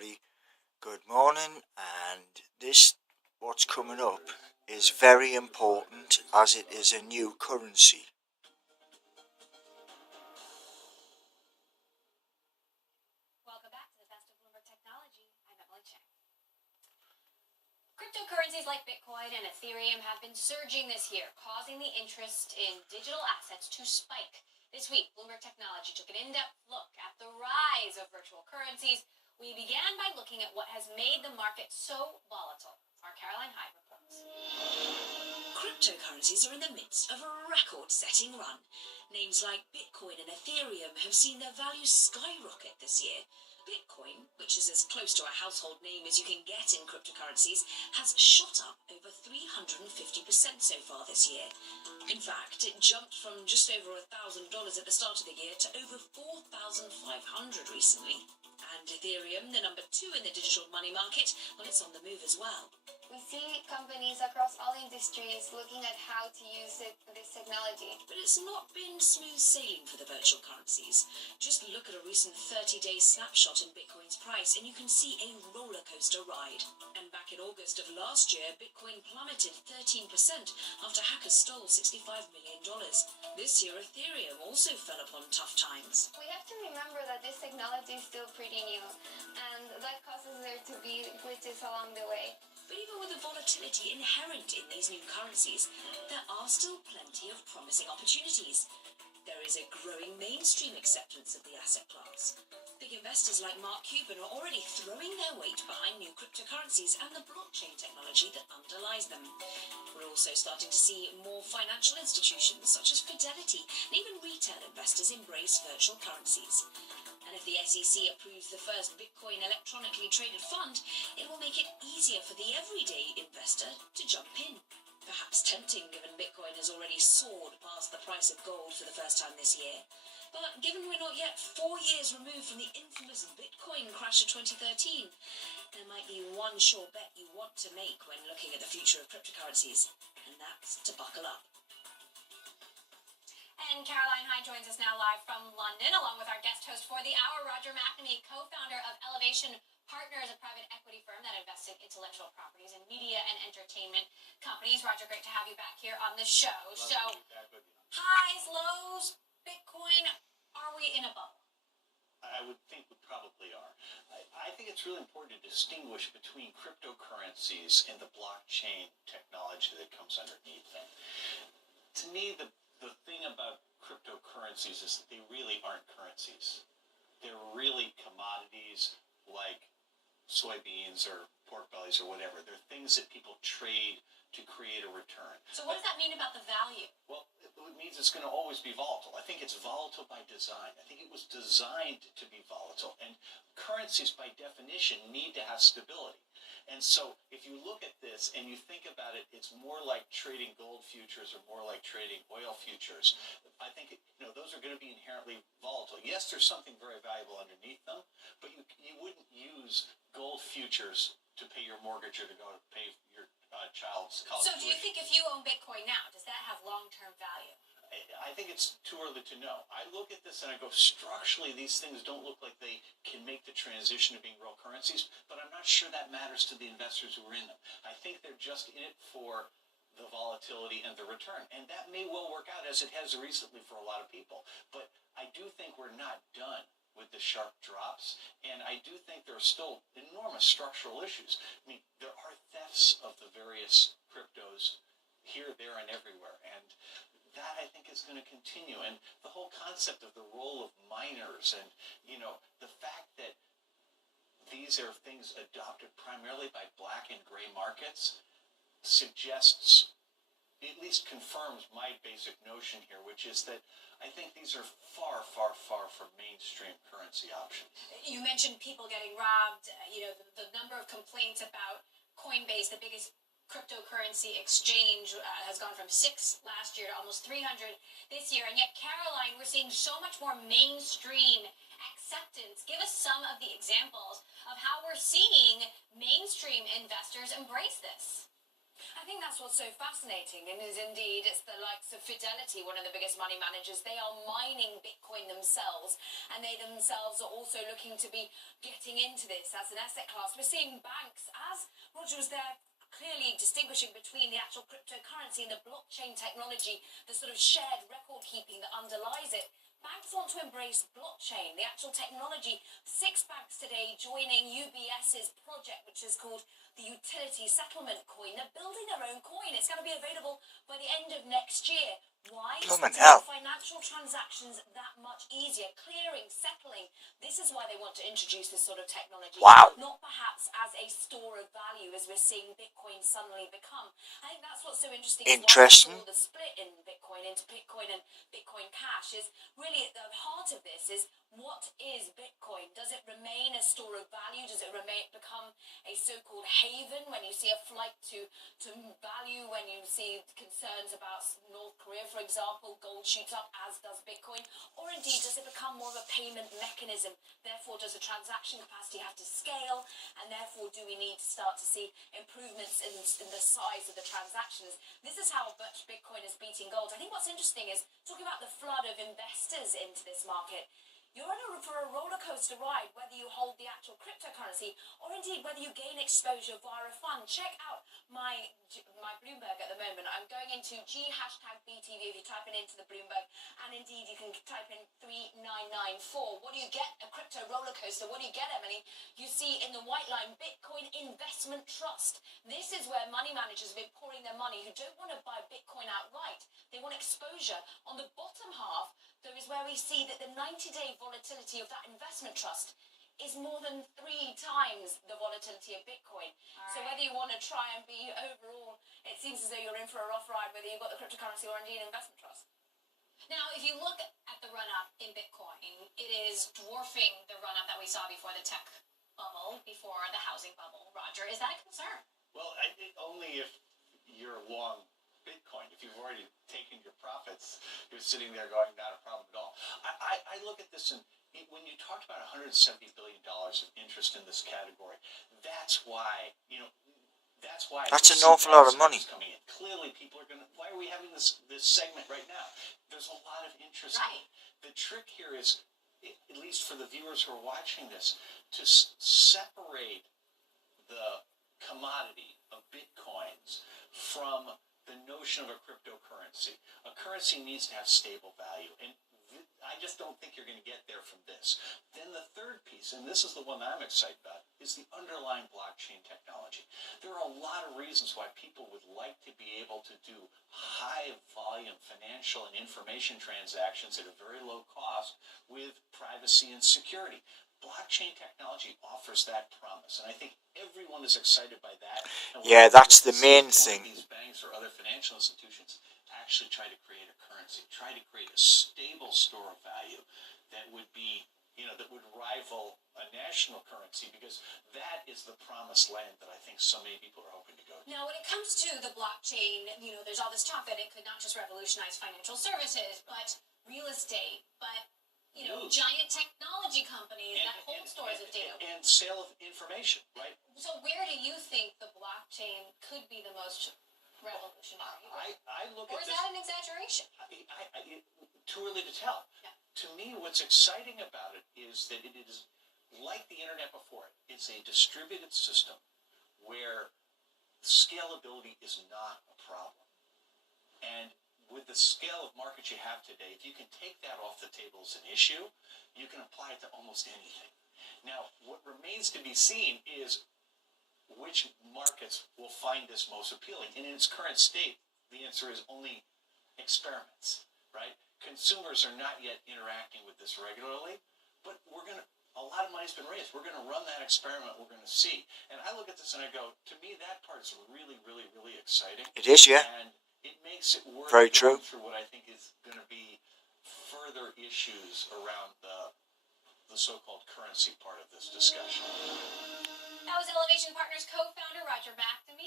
everybody. Good morning, and this what's coming up is very important as it is a new currency. Welcome back to the Best of Bloomberg Technology. I'm Emily Chang. Cryptocurrencies like Bitcoin and Ethereum have been surging this year, causing the interest in digital assets to spike. This week, Bloomberg Technology took an in-depth look at the rise of virtual currencies. We began by looking at what has made the market so volatile. Our Caroline Hyde reports. Cryptocurrencies are in the midst of a record-setting run. Names like Bitcoin and Ethereum have seen their values skyrocket this year. Bitcoin, which is as close to a household name as you can get in cryptocurrencies, has shot up over 350% so far this year. In fact, it jumped from just over $1,000 at the start of the year to over $4,500 recently. And Ethereum, the number 2 in the digital money market, well, it's on the move as well. We see companies across all industries looking at how to use this technology. But it's not been smooth sailing for the virtual currencies. Just look at a recent 30-day snapshot in Bitcoin's price and you can see a roller coaster ride. And back in August of last year, Bitcoin plummeted 13% after hackers stole $65 million. This year, Ethereum also fell upon tough times. We have to remember that this technology is still pretty new, and that causes there to be glitches along the way. But even with the volatility inherent in these new currencies, there are still plenty of promising opportunities. There is a growing mainstream acceptance of the asset class. Big investors like Mark Cuban are already throwing their weight behind new cryptocurrencies and the blockchain technology that underlies them. We're also starting to see more financial institutions such as Fidelity and even retail investors embrace virtual currencies. And if the SEC approves the first Bitcoin electronically traded fund, it will make it easier for the everyday investor to jump in. Perhaps tempting, given Bitcoin has already soared past the price of gold for the first time this year. But given we're not yet 4 years removed from the infamous Bitcoin crash of 2013, there might be one sure bet you want to make when looking at the future of cryptocurrencies, and that's to buckle up. And Caroline Hyde joins us now live from London, along with our guest host for the hour, Roger McNamee, co-founder of Elevation Partners, a private equity firm that invests in intellectual properties and media and entertainment companies. Roger, great to have you back here on the show. Highs, lows, Bitcoin, are we in a bubble? I would think we probably are. I think it's really important to distinguish between cryptocurrencies and the blockchain technology that comes underneath them. To me, the thing about cryptocurrencies is that they really aren't currencies. They're really commodities like soybeans or pork bellies or whatever. They're things that people trade to create a return. So what does that mean about the value? Well, it means it's going to always be volatile. I think it's volatile by design. I think it was designed to be volatile. And currencies, by definition, need to have stability. And so if you look at this and you think about it, it's more like trading gold futures or more like trading oil futures. I think those are going to be inherently volatile. Yes, there's something very valuable underneath them, but you wouldn't use gold futures to pay your mortgage or to go to pay your child's college So do you think if you own Bitcoin now, does that have long-term value? I think it's too early to know. I look at this and I go, structurally, these things don't look like they can make the transition to being real currencies, but I'm not sure that matters to the investors who are in them. I think they're just in it for the volatility and the return. And that may well work out as it has recently for a lot of people. But I do think we're not done with the sharp drops. And I do think there are still enormous structural issues. I mean, there are thefts of the various cryptos here, there, and everywhere. And that, I think, is going to continue. And the whole concept of the role of miners and, the fact that these are things adopted primarily by black and gray markets suggests, at least confirms my basic notion here, which is that I think these are far, far, far from mainstream currency options. You mentioned people getting robbed. The number of complaints about Coinbase, the biggest cryptocurrency exchange, has gone from 6 last year to almost 300 this year. And yet, Caroline, we're seeing so much more mainstream acceptance. Give us some of the examples of how we're seeing mainstream investors embrace this. I think that's what's so fascinating, and is indeed it's the likes of Fidelity, one of the biggest money managers. They are mining Bitcoin themselves, and they themselves are also looking to be getting into this as an asset class. We're seeing banks, as Roger was there, clearly distinguishing between the actual cryptocurrency and the blockchain technology, the sort of shared record keeping that underlies it. Banks want to embrace blockchain, the actual technology. 6 banks today joining UBS's project, which is called the Utility Settlement Coin. They're building their own coin. It's going to be available by the end of next year. Why? Blooming To hell. make financial transactions that much easier, clearing, settling. This is why they want to introduce this sort of technology. Wow. Not perhaps as a store of value, as we're seeing Bitcoin suddenly become. I think that's what's so interesting. Interesting. The split in Bitcoin into Bitcoin and Bitcoin Cash is really at the heart of this. Is what is Bitcoin? Does it remain a store of value? Does it become a so-called haven when you see a flight to value, when you see concerns about North Korea, for example, gold shoots up, as does Bitcoin? Or indeed, does it become more of a payment mechanism? Therefore, does the transaction capacity have to scale? And therefore, do we need to start to see improvements in the size of the transactions? This is how much Bitcoin is beating gold. I think what's interesting is talking about the flood of investors into this market. You're for a roller coaster ride, whether you hold the actual cryptocurrency or indeed whether you gain exposure via a fund. Check out my Bloomberg at the moment. I'm going into #BTV if you type it into the Bloomberg, and indeed you can type in 3994. What do you get? A crypto roller coaster. What do you get, Emily? You see in the white line, Bitcoin Investment Trust. This is where money managers have been pouring their money who don't want to buy Bitcoin outright. They want exposure. On the bottom half, there is where we see that the 90-day volatility of that investment trust is more than 3 times the volatility of Bitcoin. So whether you want to try and be overall, it seems as though you're in for a rough ride, whether you've got the cryptocurrency or indeed an investment trust. Now, if you look at the run-up in Bitcoin, it is dwarfing the run-up that we saw before the tech bubble, before the housing bubble. Roger, is that a concern? Well, only if you're long Bitcoin. If you've already taken your profits, you're sitting there going, not a problem at all. I look at this, and when you talked about $170 billion of interest in this category, that's why, That's an awful lot of money. Coming in. Clearly, people are going to, why are we having this segment right now? There's a lot of interest. Right. The trick here is, at least for the viewers who are watching this, to separate the commodity of Bitcoins from the notion of a cryptocurrency. A currency needs to have stable value, and I just don't think you're going to get there from this. Then the third piece, and this is the one I'm excited about, is the underlying blockchain technology. There are a lot of reasons why people would like to be able to do high volume financial and information transactions at a very low cost with privacy and security. Blockchain technology offers that promise, and I think everyone is excited by that. And Yeah, that's the main thing. These banks or other financial institutions actually try to create a currency, try to create a stable store of value that would be, that would rival a national currency, because that is the promised land that I think so many people are hoping to go to. Now, when it comes to the blockchain, there's all this talk that it could not just revolutionize financial services, but real estate, but giant technology companies that hold stores of data. And sale of information, right? So where do you think the blockchain could be the most revolutionary? I look Or at is that an exaggeration? Too early to tell. Yeah. To me, what's exciting about it is that it is like the internet before it. It's a distributed system where scalability is not a problem. And with the scale of markets you have today, if you can take that off the table as an issue, you can apply it to almost anything. Now, what remains to be seen is which markets will find this most appealing. And in its current state, the answer is only experiments, right? Consumers are not yet interacting with this regularly, but a lot of money's been raised. We're going to run that experiment. We're going to see. And I look at this and I go, to me, that part's really, really, really exciting. It is, yeah. And it makes it worth Very going true. through what I think is going to be further issues around the so-called currency part of this discussion. That was Elevation Partners co-founder Roger McNamee.